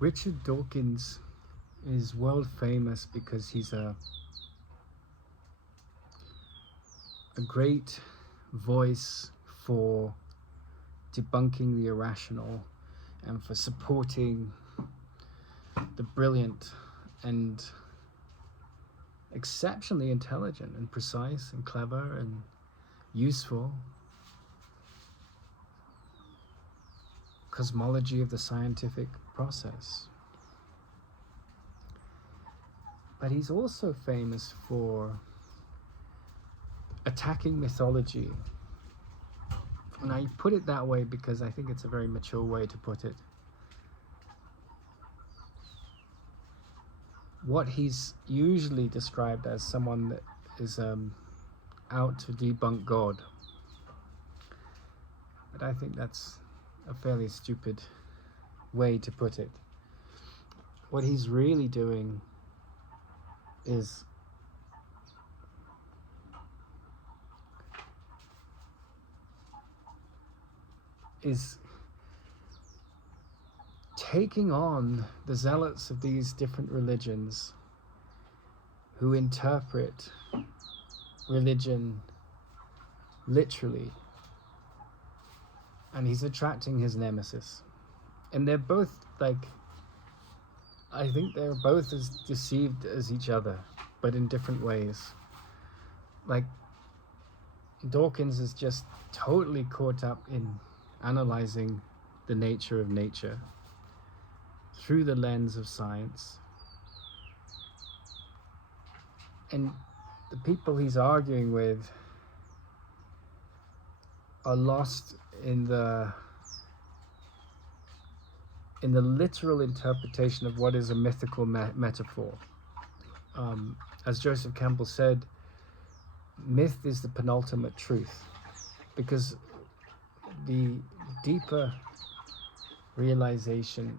Richard Dawkins is world famous because he's a great voice for debunking the irrational and for supporting the brilliant and exceptionally intelligent and precise and clever and useful cosmology of the scientific process. But he's also famous for attacking mythology. And I put it that way because I think it's a very mature way to put it. What he's usually described as someone that is out to debunk God. But I think that's a fairly stupid way to put it. What he's really doing is taking on the zealots of these different religions who interpret religion literally, and he's attracting his nemesis. And they're both I think they're both as deceived as each other, but in different ways. Like, Dawkins is just totally caught up in analyzing the nature of nature through the lens of science. And the people he's arguing with are lost in the literal interpretation of what is a mythical metaphor. As Joseph Campbell said, myth is the penultimate truth, because the deeper realization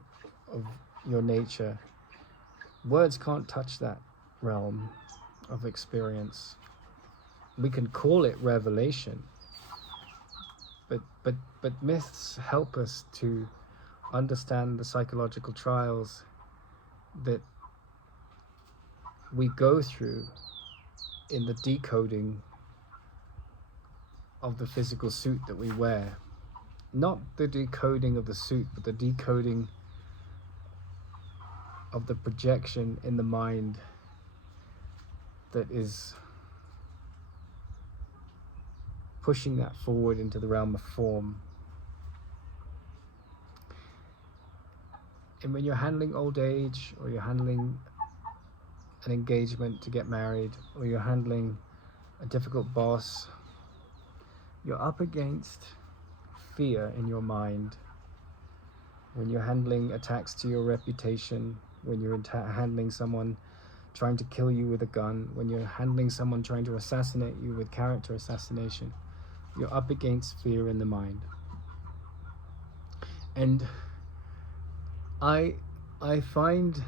of your nature, words can't touch that realm of experience. We can call it revelation, but myths help us to understand the psychological trials that we go through in the decoding of the physical suit that we wear. Not the decoding of the suit, but the decoding of the projection in the mind that is pushing that forward into the realm of form. And when you're handling old age, or you're handling an engagement to get married, or you're handling a difficult boss, you're up against fear in your mind. When you're handling attacks to your reputation, when you're handling someone trying to kill you with a gun, when you're handling someone trying to assassinate you with character assassination, you're up against fear in the mind. And I find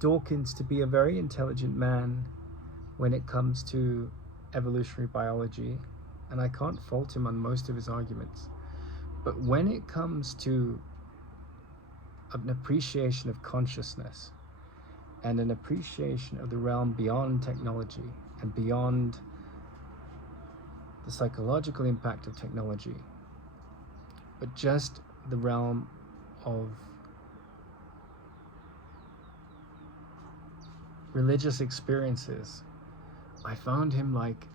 Dawkins to be a very intelligent man when it comes to evolutionary biology, and I can't fault him on most of his arguments. But when it comes to an appreciation of consciousness and an appreciation of the realm beyond technology and beyond the psychological impact of technology, but just the realm of religious experiences, I found him like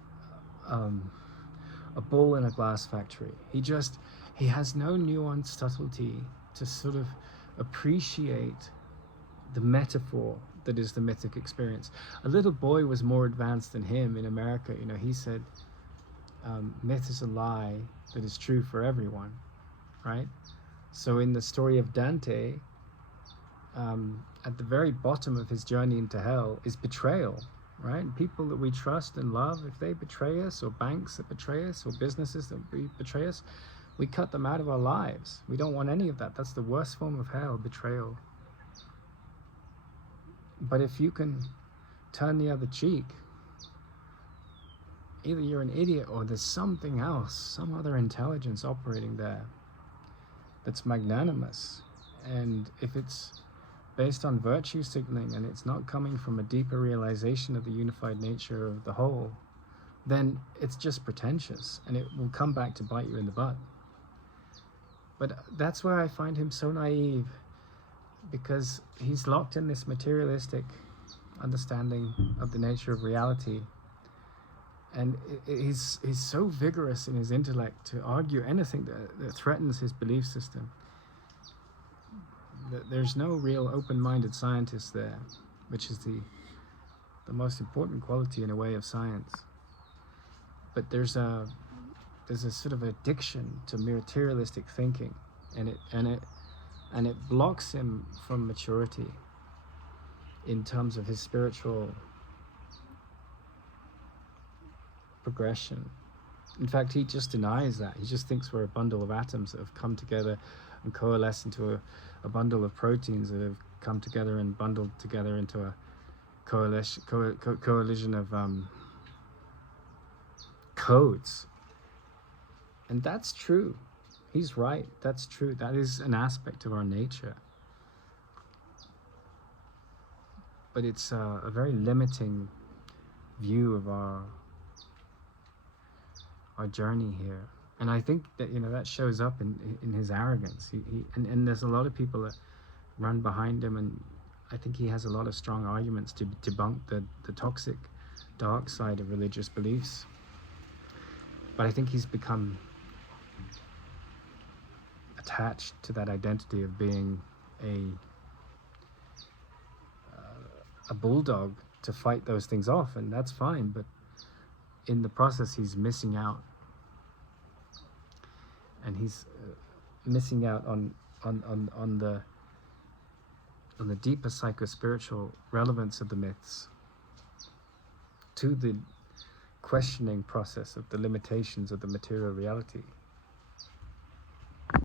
a bull in a glass factory. He has no nuanced subtlety to sort of appreciate the metaphor that is the mythic experience. A little boy was more advanced than him in America. He said, myth is a lie that is true for everyone, right? So in the story of Dante, at the very bottom of his journey into hell is betrayal, right? People that we trust and love, if they betray us, or banks that betray us, or businesses that betray us, we cut them out of our lives. We don't want any of that. That's the worst form of hell, betrayal. But if you can turn the other cheek, either you're an idiot or there's something else, some other intelligence operating there that's magnanimous. And if it's based on virtue signaling, and it's not coming from a deeper realization of the unified nature of the whole, then it's just pretentious, and it will come back to bite you in the butt. But that's where I find him so naive, because he's locked in this materialistic understanding of the nature of reality, and he's so vigorous in his intellect to argue anything that threatens his belief system. There's no real open-minded scientist there, which is the most important quality in a way of science. But there's a sort of addiction to materialistic thinking, and it blocks him from maturity in terms of his spiritual progression. In fact, he just denies that. He just thinks we're a bundle of atoms that have come together and coalesced into a bundle of proteins that have come together and bundled together into a coalition of codes. And that's true. He's right. That's true. That is an aspect of our nature. But it's a very limiting view of our journey here. And I think that, that shows up in his arrogance. And there's a lot of people that run behind him, and I think he has a lot of strong arguments to debunk the toxic, dark side of religious beliefs. But I think he's become attached to that identity of being a bulldog to fight those things off, and that's fine. But in the process, he's missing out. And he's missing out on the deeper psychospiritual relevance of the myths to the questioning process of the limitations of the material reality.